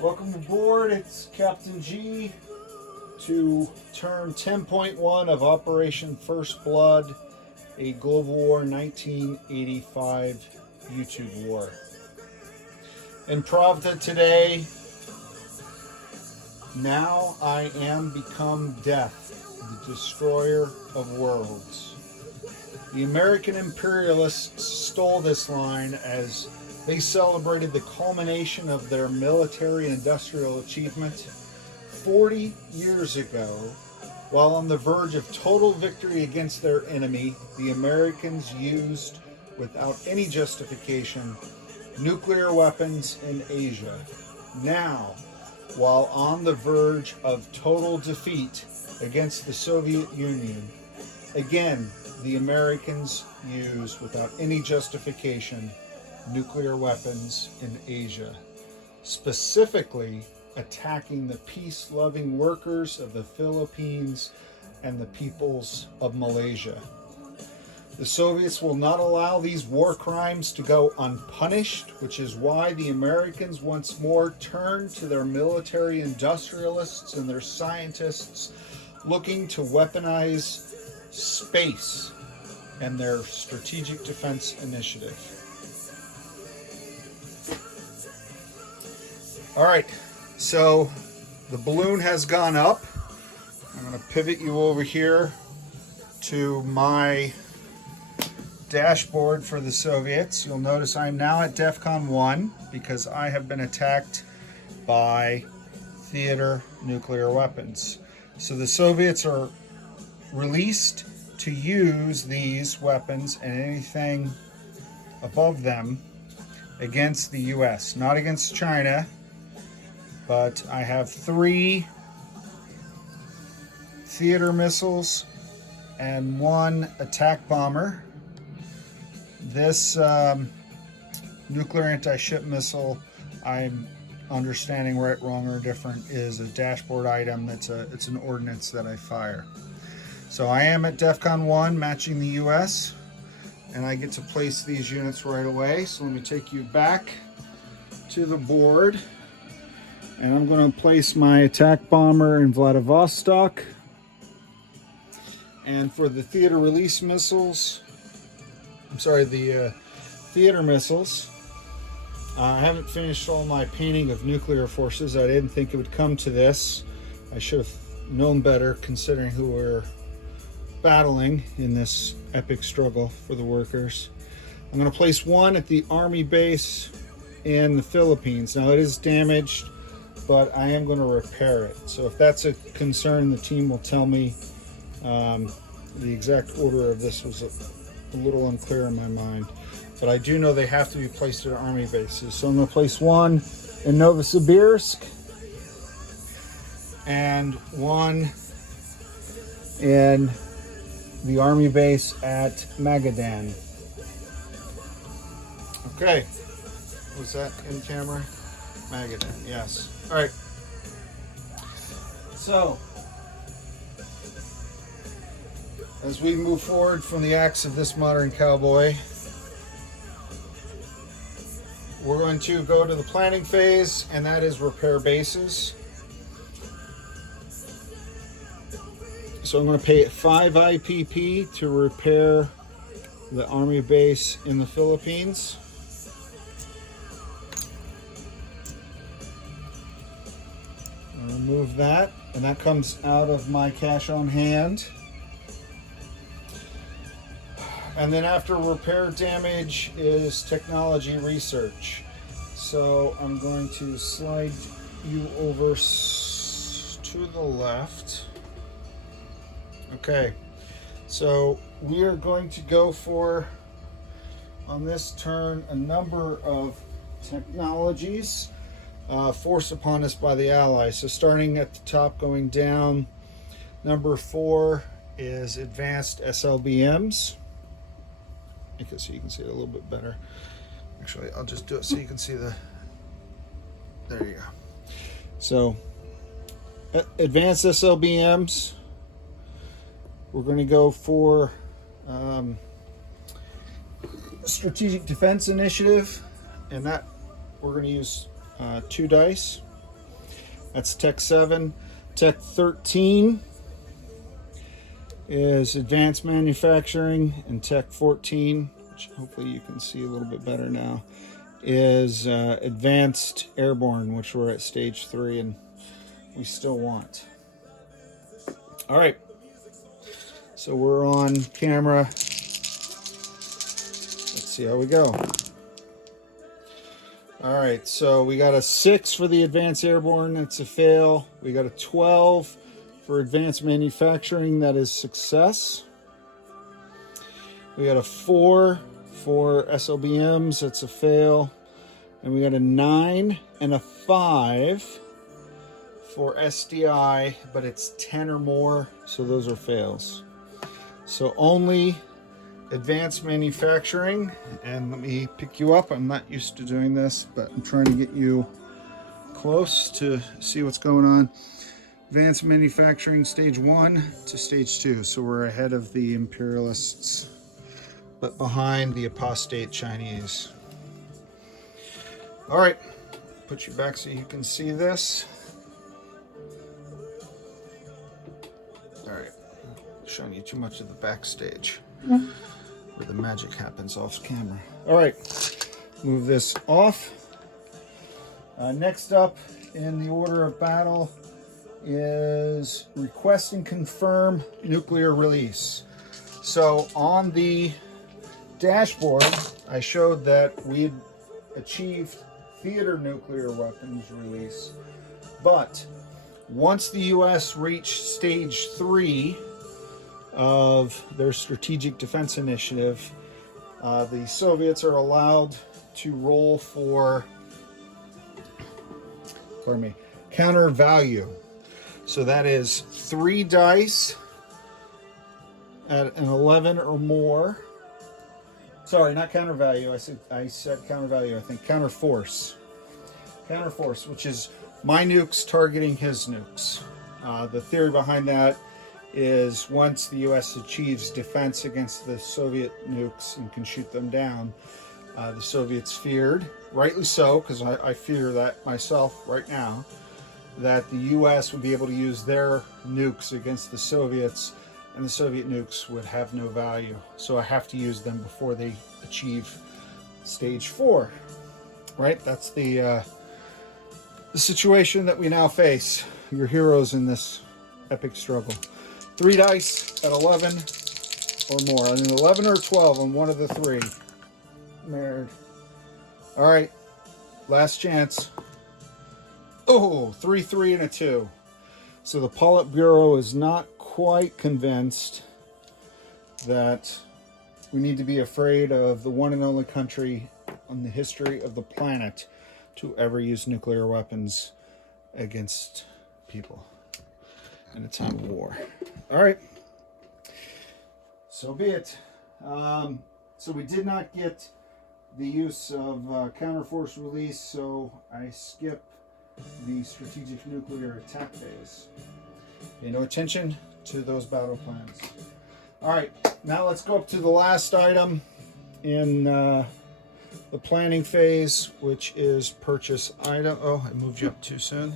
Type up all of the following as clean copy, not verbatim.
Welcome aboard, it's Captain G to turn 10.1 of Operation First Blood, a Global War 1985 YouTube war. In Pravda today, now I am become death, the destroyer of worlds. The American imperialists stole this line as they celebrated the culmination of their military-industrial achievement 40 years ago. While on the verge of total victory against their enemy, the Americans used, without any justification, nuclear weapons in Asia. Now, while on the verge of total defeat against the Soviet Union, again, the Americans used, without any justification, nuclear weapons in Asia, specifically attacking the peace-loving workers of the Philippines and the peoples of Malaysia. The Soviets will not allow these war crimes to go unpunished, which is why the Americans once more turn to their military industrialists and their scientists looking to weaponize space and their strategic defense initiative. All right, so the balloon has gone up. I'm going to pivot you over here to my dashboard for the Soviets. You'll notice I'm now at DEFCON 1 because I have been attacked by theater nuclear weapons. So the Soviets are released to use these weapons and anything above them against the US, not against China. But I have 3 theater missiles and 1 attack bomber. This nuclear anti-ship missile, I'm understanding right, wrong, or different, is a dashboard item. It's an ordnance that I fire. So I am at DEFCON 1, matching the US, and I get to place these units right away. So let me take you back to the board. And I'm going to place my attack bomber in Vladivostok. And for the theater release missiles, the theater missiles, I haven't finished all my painting of nuclear forces. I didn't think it would come to this. I should have known better considering who we're battling in this epic struggle for the workers. I'm going to place 1 at the Army base in the Philippines. Now it is damaged, but I am going to repair it. So if that's a concern, the team will tell me. The exact order of this was a little unclear in my mind, but I do know they have to be placed at Army bases. So I'm going to place 1 in Novosibirsk and 1 in the Army base at Magadan. Okay, was that in camera? Magadan, yes. All right. So, as we move forward from the acts of this modern cowboy, we're going to go to the planning phase, and that is repair bases. So I'm going to pay 5 IPP to repair the Army base in the Philippines. Remove that, and that comes out of my cash on hand. And then after repair damage is technology research. So I'm going to slide you over to the left. Okay, so we are going to go for, on this turn, a number of technologies forced upon us by the Allies. So starting at the top, going down, number 4 is advanced SLBMs. So you can see it a little bit better. Actually, I'll just do it so you can see the, there you go. So advanced SLBMs, we're going to go for strategic defense initiative, and that we're going to use 2 dice. That's Tech 7. Tech 13 is advanced manufacturing, and Tech 14, which hopefully you can see a little bit better now, is advanced airborne, which we're at stage 3 and we still want. All right, so we're on camera. Let's see how we go. All right, so we got a 6 for the advanced airborne, that's a fail. We got a 12 for advanced manufacturing, that is success. We got a 4 for SLBMs, that's a fail. And we got a 9 and a 5 for SDI, but it's 10 or more, so those are fails. So only advanced manufacturing, and let me pick you up. I'm not used to doing this, but I'm trying to get you close to see what's going on. Advanced manufacturing stage 1 to stage 2, so we're ahead of the imperialists, but behind the apostate Chinese. All right, put you back so you can see this. All right, showing you too much of the backstage where the magic happens off camera. All right, move this off. Next up in the order of battle is request and confirm nuclear release. So on the dashboard, I showed that we had achieved theater nuclear weapons release, but once the US reached stage 3 of their strategic defense initiative, the Soviets are allowed to roll for, counter value. So that is 3 dice at an 11 or more. Sorry, not counter value. I said counter value. I think counter force. Counter force, which is my nukes targeting his nukes. The theory behind that is once the U.S. achieves defense against the Soviet nukes and can shoot them down, the Soviets feared, rightly so, because I fear that myself right now, that the U.S. would be able to use their nukes against the Soviets, and the Soviet nukes would have no value. So I have to use them before they achieve stage 4. Right? That's the situation that we now face. Your heroes in this epic struggle. 3 dice at 11 or more. I mean, 11 or 12 on one of the 3. Nerd. All right. Last chance. Oh, 3, 3, and a 2. So the Politburo is not quite convinced that we need to be afraid of the one and only country in the history of the planet to ever use nuclear weapons against people in a time of war. All right. So be it. So we did not get the use of counterforce release, so I skip the strategic nuclear attack phase. Pay no attention to those battle plans. All right, now let's go up to the last item in the planning phase, which is purchase item. Oh, I moved you up too soon.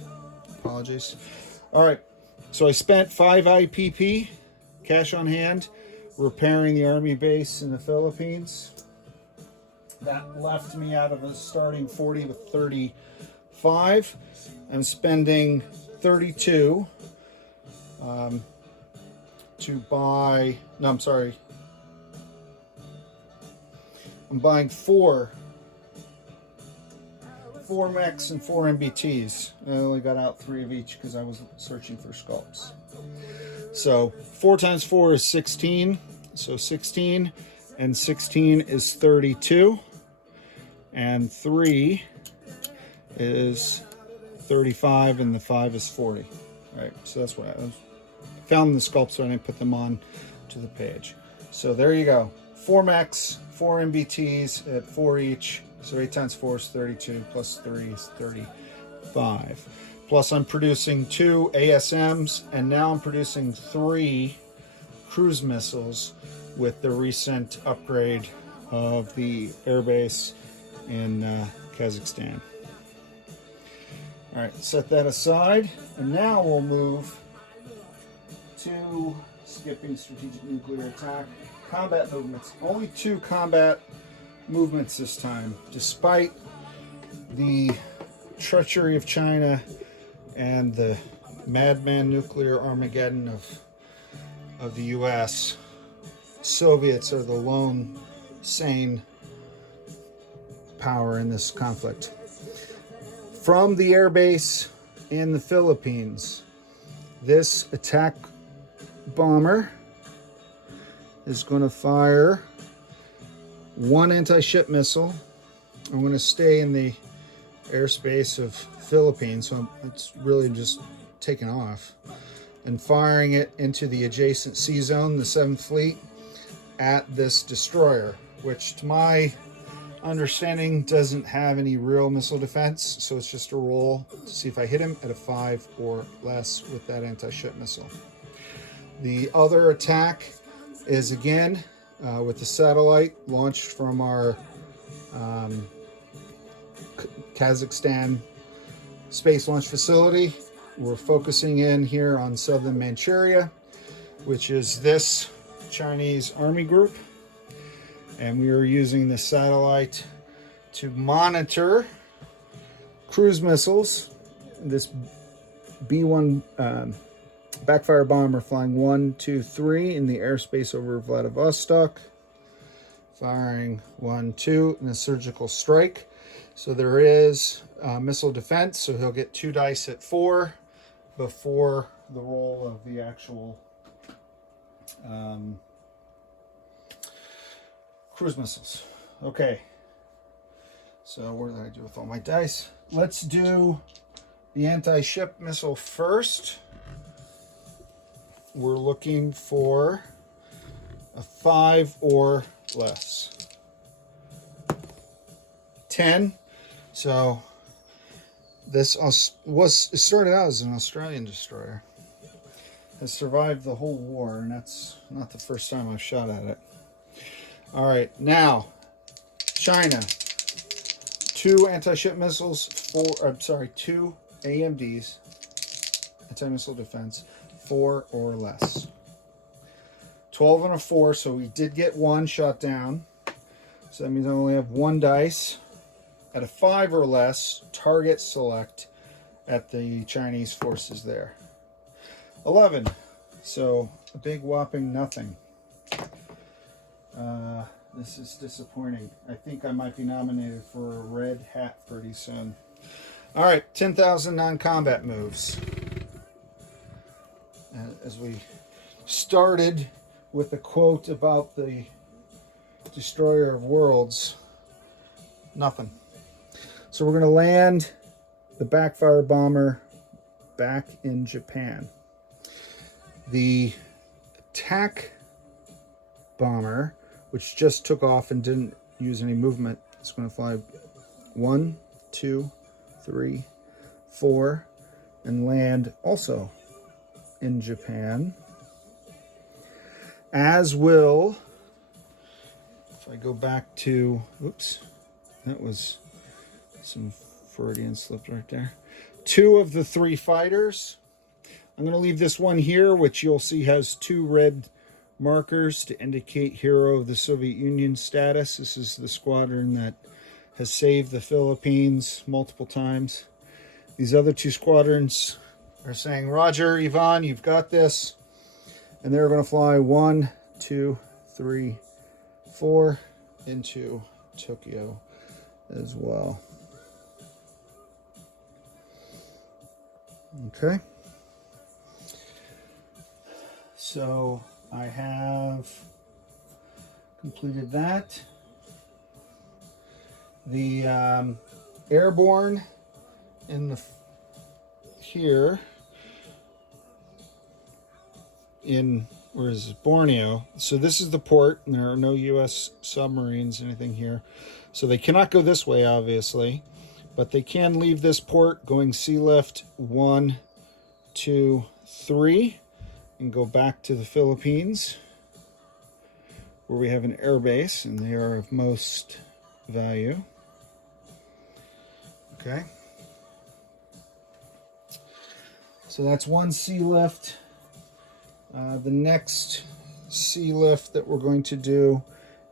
Apologies. All right, so I spent 5 IPP, cash on hand, repairing the army base in the Philippines. That left me out of a starting 40 with 35. I'm spending 32 to buy, no, I'm sorry. I'm buying 4 mechs and 4 MBTs. I only got out 3 of each because I was searching for sculpts. So 4 times 4 is 16. So 16 and 16 is 32. And 3 is 35 and the 5 is 40. All right, so that's what I found the sculpts, so I didn't put them on to the page. So there you go. 4 mechs, 4 MBTs at 4 each. So 8 times 4 is 32, plus 3 is 35. Plus I'm producing 2 ASMs, and now I'm producing 3 cruise missiles with the recent upgrade of the airbase in Kazakhstan. All right, set that aside. And now we'll move to skipping strategic nuclear attack. Combat movements. Only 2 combat movements this time, despite the treachery of China and the madman nuclear Armageddon of the US. Soviets are the lone sane power in this conflict. From the air base in the Philippines, this attack bomber is going to fire 1 anti-ship missile. I'm going to stay in the airspace of Philippines, so it's really just taking off and firing it into the adjacent sea zone, the 7th Fleet, at this destroyer, which to my understanding doesn't have any real missile defense, so it's just a roll to see if I hit him at a 5 or less with that anti-ship missile. The other attack is again with the satellite launched from our Kazakhstan space launch facility. We're focusing in here on southern Manchuria, which is this Chinese army group, and we are using the satellite to monitor cruise missiles. This B-1 backfire bomber flying 1, 2, 3 in the airspace over Vladivostok, firing 1, 2 in a surgical strike. So there is missile defense, so he'll get 2 dice at 4 before the roll of the actual cruise missiles. Okay, so what did I do with all my dice? Let's do the anti-ship missile first. We're looking for a 5 or less. 10. So this started out as an Australian destroyer. Has survived the whole war, and that's not the first time I've shot at it. All right, now China. 2 anti-ship missiles, 2 AMDs, anti-missile defense, 4 or less. 12 and a 4, so we did get 1 shot down. So that means I only have 1 dice. At a 5 or less, target select at the Chinese forces there. 11, so a big whopping nothing. This is disappointing. I think I might be nominated for a red hat pretty soon. All right, 10,000 non-combat moves. As we started with a quote about the destroyer of worlds, nothing. So we're going to land the backfire bomber back in Japan. The attack bomber, which just took off and didn't use any movement, is going to fly 1, 2, 3, 4, and land also in Japan. As will, if I go back to, oops, that was some Freudian slip right there. 2 of the 3 fighters. I'm going to leave this one here, which you'll see has 2 red markers to indicate hero of the Soviet Union status. This is the squadron that has saved the Philippines multiple times. These other 2 squadrons are saying, Roger, Ivan, you've got this. And they're going to fly 1, 2, 3, 4 into Tokyo as well. Okay. So I have completed that. The airborne in the here in, where is it, Borneo. So this is the port, and there are no U.S. submarines, anything here. So they cannot go this way, obviously, but they can leave this port going sea lift 1, 2, 3, and go back to the Philippines, where we have an air base, and they are of most value. Okay. So that's one sea lift. The next sea lift that we're going to do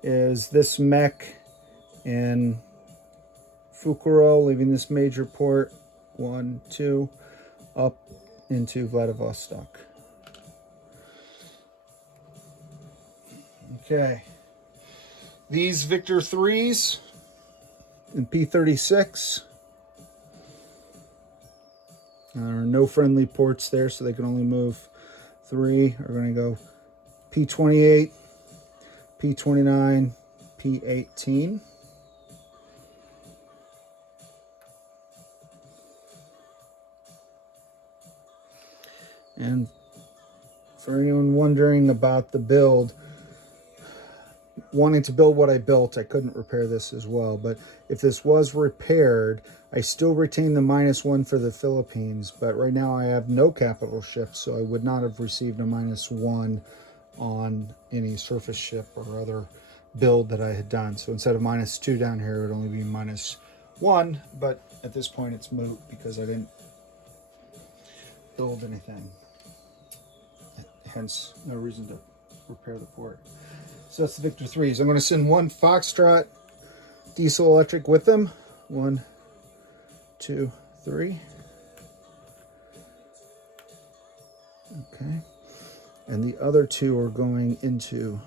is this mech in Fukuro, leaving this major port, 1, 2, up into Vladivostok. Okay. These Victor 3s and P-36. There are no friendly ports there, so they can only move 3. Are going to go P-28, P-29, P-18. And for anyone wondering about the build, wanting to build what I built, I couldn't repair this as well. But if this was repaired, I still retain the -1 for the Philippines. But right now I have no capital ships, so I would not have received a -1 on any surface ship or other build that I had done. So instead of -2 down here, it would only be -1. But at this point it's moot because I didn't build anything. Hence, no reason to repair the port. So that's the Victor 3s. I'm going to send one Foxtrot diesel electric with them. 1, 2, 3. Okay. And the other 2 are going into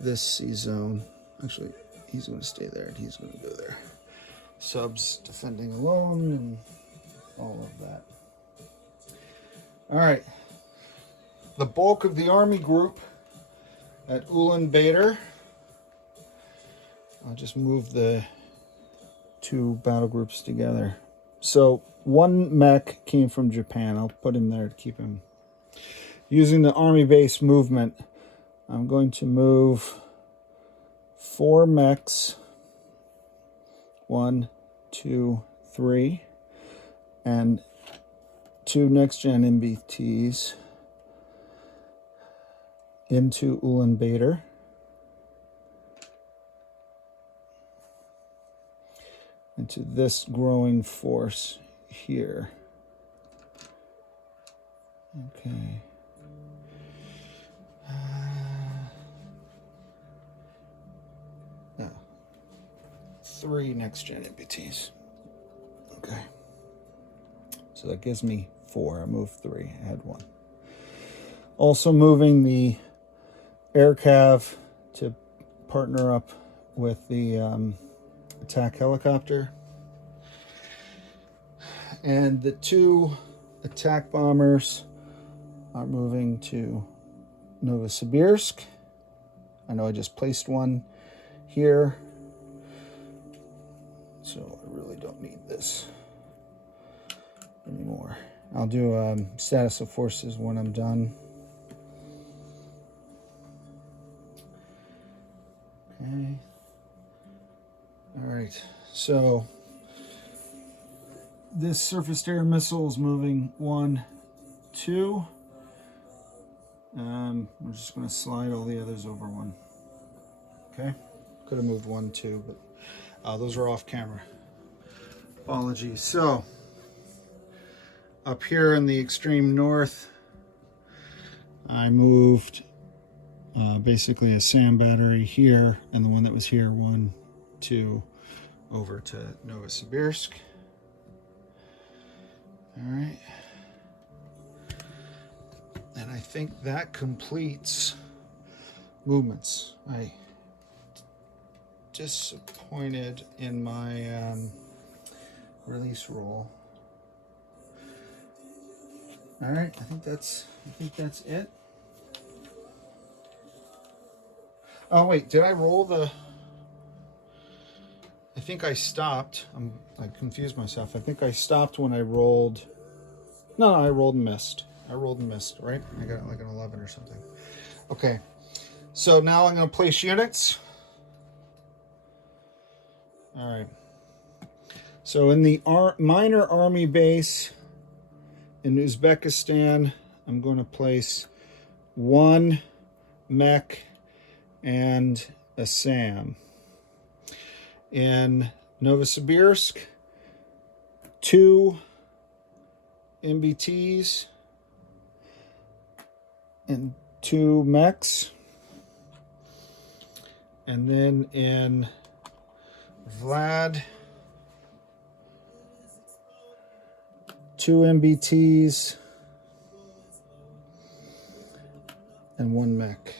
this sea zone. Actually, he's going to stay there and he's going to go there. Subs defending alone and all of that. All right. The bulk of the Army group at Ulaanbaatar. I'll just move the 2 battle groups together. So one mech came from Japan. I'll put him there to keep him. Using the Army base movement, I'm going to move 4 mechs. 1, 2, 3. And 2 next-gen MBTs into Ulaanbaatar. Into this growing force here. Okay. 3 next-gen MBTs. Okay. So that gives me 4. I moved 3. I had 1. Also moving the air cav to partner up with the attack helicopter. And the 2 attack bombers are moving to Novosibirsk. I know I just placed one here, so I really don't need this anymore. I'll do status of forces when I'm done. Okay. All right. So this surface-to-air missile is moving 1, 2. We're just going to slide all the others over 1. Okay. Could have moved 1, 2, but those are off camera. Apologies. So up here in the extreme north, I moved basically a SAM battery here, and the one that was here, 1, 2, over to Novosibirsk. All right. And I think that completes movements. I disappointed in my release roll. All right, I think that's it. Oh wait, did I roll the? I think I stopped. I confused myself. I think I stopped when I rolled. No, I rolled and missed. I rolled and missed, right? I got like an 11 or something. Okay, so now I'm going to place units. All right. So in the minor army base in Uzbekistan, I'm going to place 1 mech and a SAM. In Novosibirsk, 2 MBTs and 2 mechs. And then in Vlad, 2 MBTs and 1 mech.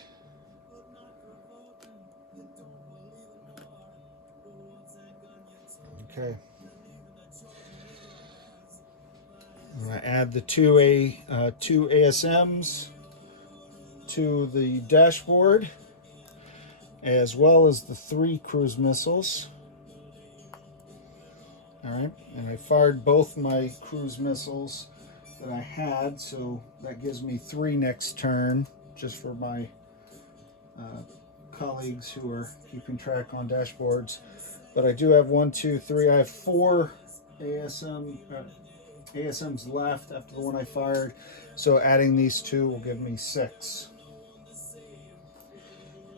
Okay. I'm going to add the two ASMs to the dashboard, as well as the 3 cruise missiles. All right, and I fired both my cruise missiles that I had, so that gives me 3 next turn, just for my colleagues who are keeping track on dashboards. But I do have 1, 2, 3. I have 4 ASMs left after the one I fired, so adding these 2 will give me 6.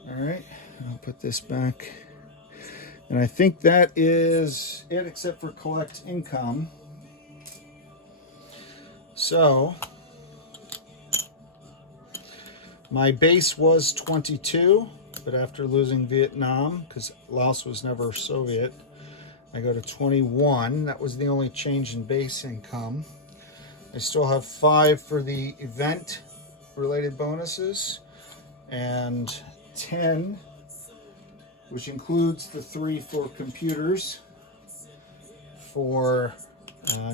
All right, I'll put this back. And I think that is it, except for collect income. So my base was 22, but after losing Vietnam, because Laos was never Soviet, I go to 21. That was the only change in base income. I still have 5 for the event related bonuses and 10, which includes the 3 for computers, for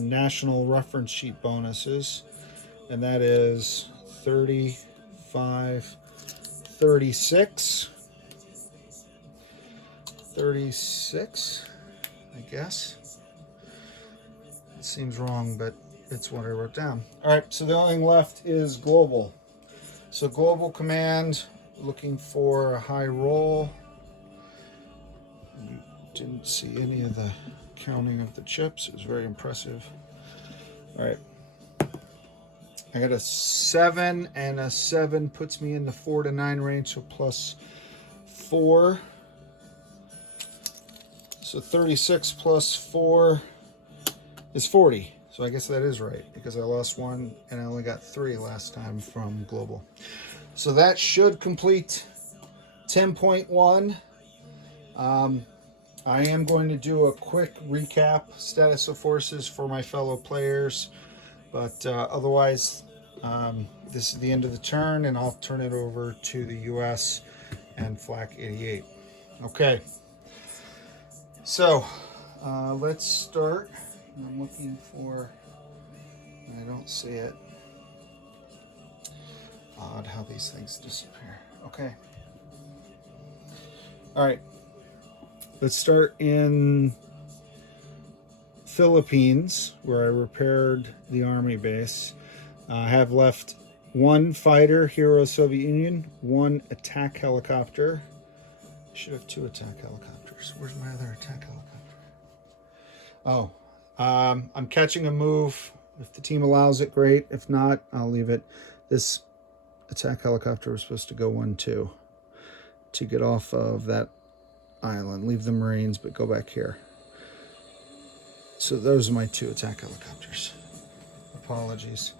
national reference sheet bonuses, and that is 35, 36, I guess. It seems wrong, but it's what I wrote down. All right, so the only thing left is global. So global command, looking for a high roll. Didn't see any of the counting of the chips. It was very impressive. All right. I got a 7, and a 7 puts me in the 4 to 9 range, so plus 4. So 36 plus 4 is 40. So I guess that is right, because I lost 1 and I only got 3 last time from global. So that should complete 10.1. I am going to do a quick recap status of forces for my fellow players, but otherwise this is the end of the turn, and I'll turn it over to the US and Flak 88. Okay, so let's start. I'm looking for, I don't see it. Odd how these things disappear. Okay. All right. Let's start in Philippines, where I repaired the army base. I have left 1 fighter, Hero Soviet Union, 1 attack helicopter. I should have 2 attack helicopters. Where's my other attack helicopter? Oh, I'm catching a move. If the team allows it, great. If not, I'll leave it. This attack helicopter was supposed to go 1-2 to get off of that island, leave the Marines, but go back here. So those are my 2 attack helicopters. Apologies.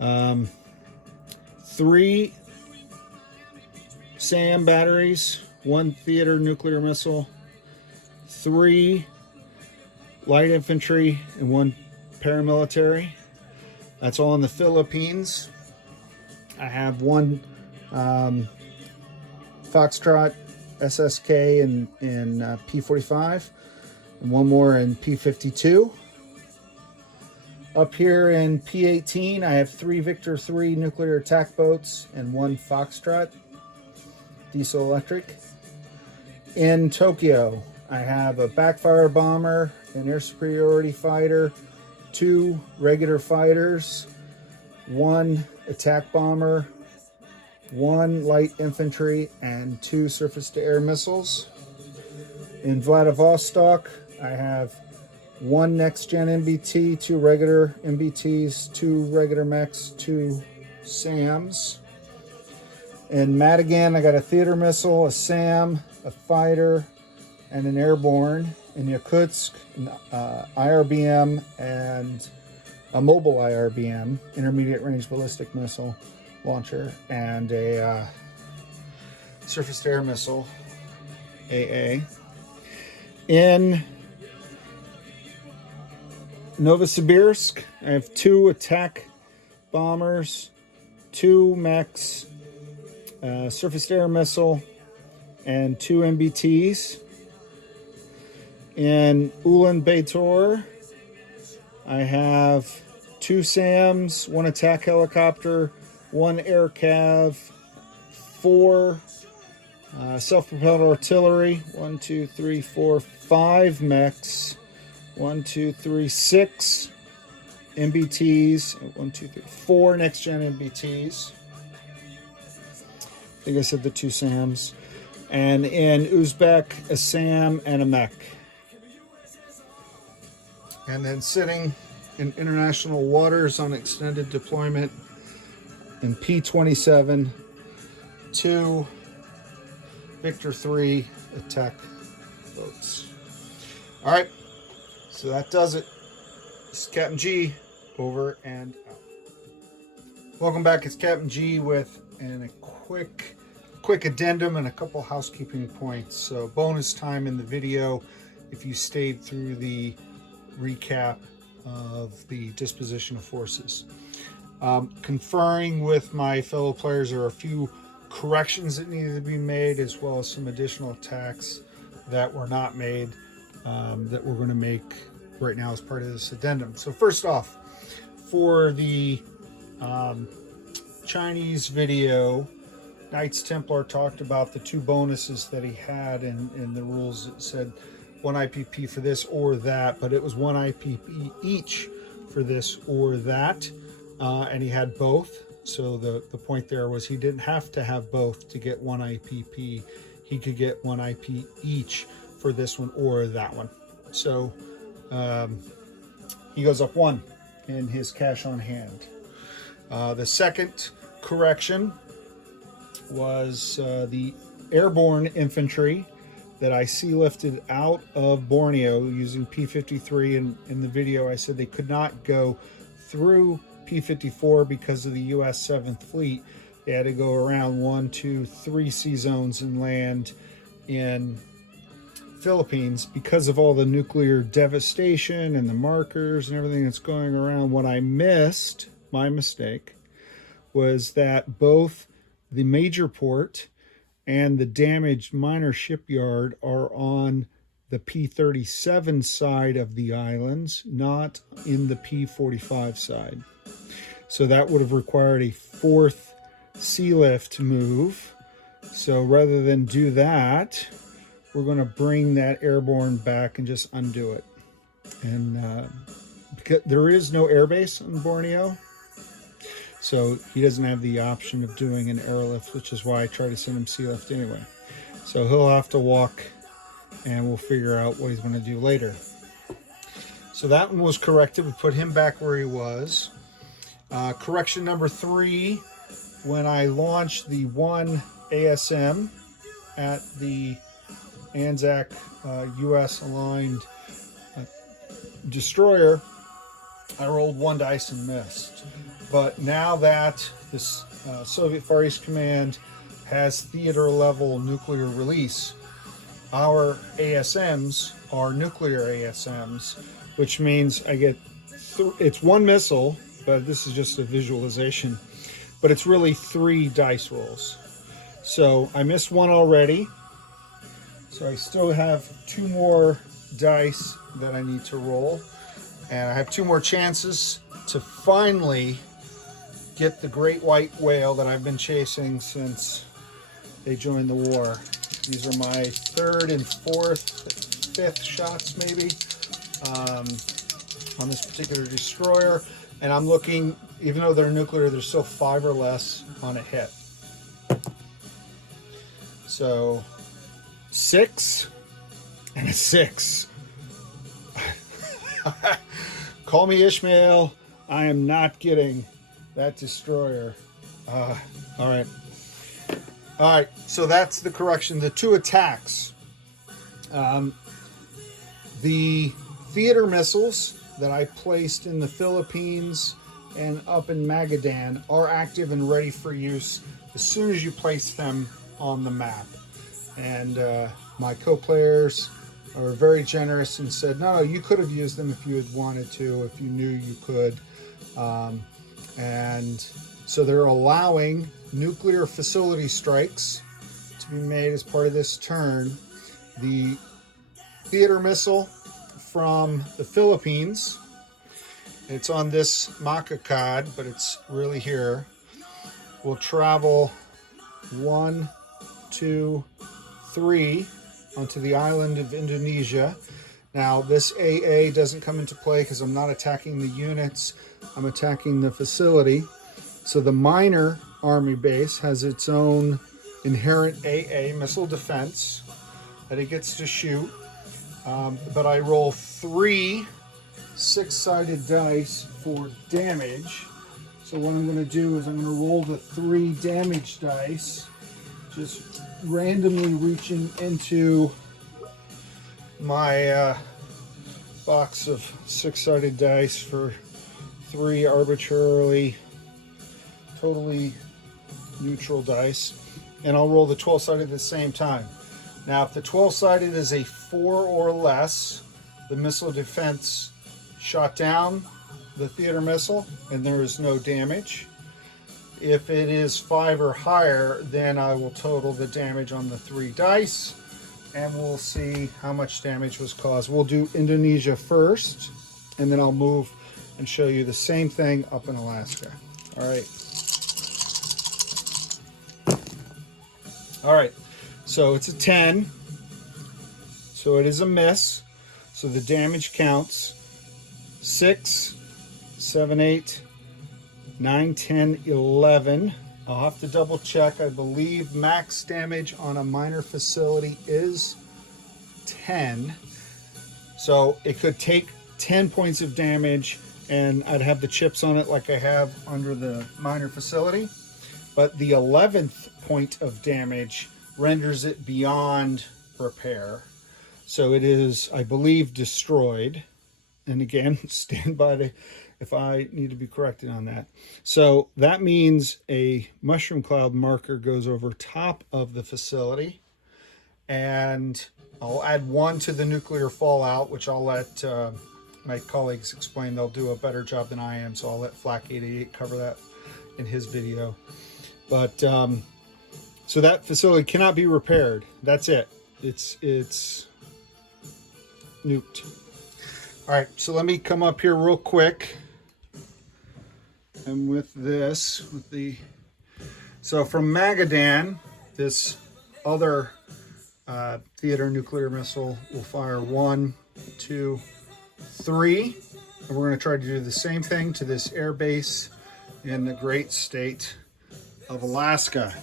3 SAM batteries, 1 theater nuclear missile, 3 light infantry, and 1 paramilitary. That's all in the Philippines. I have 1 Foxtrot SSK in P45, and 1 more in P52. Up here in P18, I have 3 Victor 3 nuclear attack boats and 1 Foxtrot diesel electric. In Tokyo, I have a backfire bomber, an air superiority fighter, 2 regular fighters, 1 attack bomber, 1 light infantry, and 2 surface-to-air missiles. In Vladivostok, I have 1 next-gen MBT, 2 regular MBTs, 2 regular mechs, 2 SAMs. In Madigan, I got a theater missile, a SAM, a fighter, and an airborne. In Yakutsk, IRBM and a mobile IRBM, intermediate range ballistic missile launcher, and a surface to air missile, AA. In Novosibirsk, I have 2 attack bombers, 2 mechs, surface to air missile, and 2 MBTs. In Ulaanbaatar, I have 2 SAMs, 1 attack helicopter, 1 air cav, 4 self-propelled artillery, 1, 2, 3, 4, 5 mechs, 1, 2, 3, 6 MBTs, 1, 2, 3, 4 next-gen MBTs. I think I said the 2 SAMs. And in Uzbek, a SAM and a mech. And then sitting in international waters on extended deployment in P-27, 2 Victor 3 attack boats. All right, so that does it. This is Captain G, over and out. Welcome back. It's Captain G with a quick addendum and a couple housekeeping points. So bonus time in the video if you stayed through the recap of the disposition of forces. Conferring with my fellow players, there are a few corrections that needed to be made, as well as some additional attacks that were not made that we're going to make right now as part of this addendum. So first off, for the Chinese video, Knights Templar talked about the 2 bonuses that he had in the rules. It said 1 IPP for this or that, but it was 1 IPP each for this or that, and he had both. So the point there was he didn't have to have both to get 1 IPP. He could get 1 IP each for this one or that one. So he goes up 1 in his cash on hand. The second correction was the airborne infantry that I sea lifted out of Borneo using P-53. In the video I said they could not go through P-54 because of the US 7th Fleet. They had to go around 1, 2, 3 sea zones and land in Philippines because of all the nuclear devastation and the markers and everything that's going around. What I missed, my mistake, was that both the major port and the damaged minor shipyard are on the P-37 side of the islands, not in the P-45 side. So that would have required a 4th sea lift move. So rather than do that, we're going to bring that airborne back and just undo it. And because there is no airbase in Borneo, so he doesn't have the option of doing an airlift, which is why I try to send him sea lift anyway. So he'll have to walk, and we'll figure out what he's going to do later. So that one was corrected. We put him back where he was. Correction number 3, when I launched the 1 ASM at the Anzac US aligned destroyer, I rolled 1 dice and missed. But now that this Soviet Far East Command has theater level nuclear release, our ASMs are nuclear ASMs, which means I get it's 1 missile, but this is just a visualization, but it's really 3 dice rolls. So I missed 1 already, so I still have 2 more dice that I need to roll, and I have 2 more chances to finally get the great white whale that I've been chasing since they joined the war. These are my 3rd and 4th, 5th shots maybe on this particular destroyer, and I'm looking, even though they're nuclear, there's still 5 or less on a hit. So 6 and a 6. Call me Ishmael, I am not getting that destroyer. All right, so that's the correction. The 2 attacks. The theater missiles that I placed in the Philippines and up in Magadan are active and ready for use as soon as you place them on the map. And my co-players are very generous and said, no, you could have used them if you had wanted to, if you knew you could. And so they're allowing nuclear facility strikes to be made as part of this turn. The theater missile from the Philippines, it's on this Makakad, but it's really here, will travel 1, 2, 3 onto the island of Indonesia. Now this AA doesn't come into play because I'm not attacking the units, I'm attacking the facility. So the minor army base has its own inherent AA missile defense that it gets to shoot. But I roll 3 6-sided dice for damage. So what I'm going to do is I'm going to roll the 3 damage dice, just randomly reaching into my box of 6-sided dice for 3 arbitrarily, totally neutral dice, and I'll roll the 12-sided at the same time. Now, if the 12-sided is a 4 or less, the missile defense shot down the theater missile and there is no damage. If it is 5 or higher, then I will total the damage on the 3 dice and we'll see how much damage was caused. We'll do Indonesia first, and then I'll move and show you the same thing up in Alaska. All right, so it's a 10, so it is a miss, so the damage counts 6, 7, 8, 9, 10, 11. I'll have to double check. I believe max damage on a minor facility is 10. So it could take 10 points of damage and I'd have the chips on it like I have under the minor facility. But the 11th point of damage renders it beyond repair. So it is, I believe, destroyed. And again, stand by if I need to be corrected on that. So that means a mushroom cloud marker goes over top of the facility, and I'll add 1 to the nuclear fallout, which I'll let my colleagues explain. They'll do a better job than I am, so I'll let Flak 888 cover that in his video. But so that facility cannot be repaired. That's it. It's nuked. All right, so let me come up here real quick. And with this, so from Magadan, this other theater nuclear missile will fire 1, 2, 3. And we're going to try to do the same thing to this air base in the great state of Alaska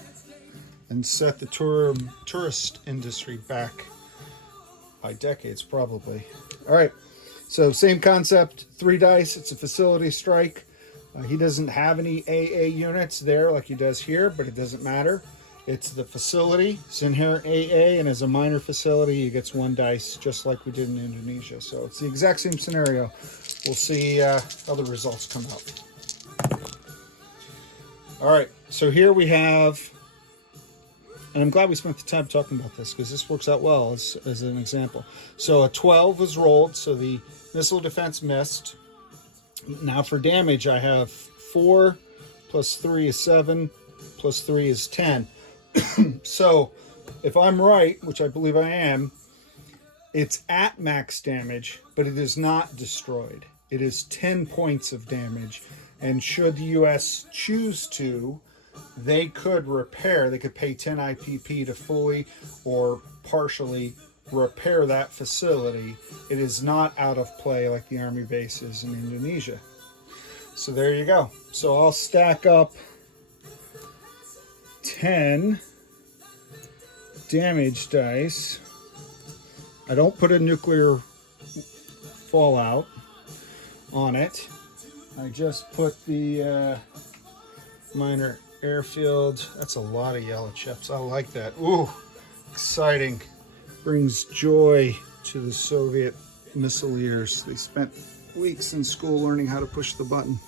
and set the tourist industry back by decades, probably. All right, so same concept, 3 dice. It's a facility strike. He doesn't have any AA units there like he does here, but it doesn't matter. It's the facility. It's inherent AA, and as a minor facility, he gets 1 dice, just like we did in Indonesia. So it's the exact same scenario. We'll see how the results come out. All right, so here we have, and I'm glad we spent the time talking about this because this works out well as an example. So a 12 was rolled, so the missile defense missed. Now for damage, I have 4 plus 3 is 7, plus 3 is 10. So if I'm right, which I believe I am, it's at max damage, but it is not destroyed. It is 10 points of damage. And should the U.S. choose to, they could repair, they could pay 10 IPP to fully or partially repair that facility. It is not out of play like the Army base is in Indonesia. So there you go. So I'll stack up 10 damage dice. I don't put a nuclear fallout on it. I just put the minor airfield. That's a lot of yellow chips. I like that. Ooh, exciting. Brings joy to the Soviet missileers. They spent weeks in school learning how to push the button.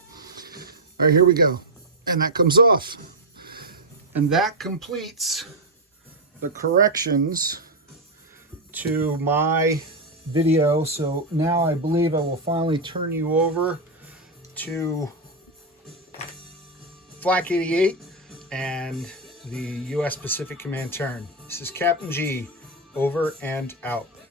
All right, here we go. And that comes off. And that completes the corrections to my video. So now I believe I will finally turn you over to Flak 88 and the U.S. Pacific Command turn. This is Captain G, over and out.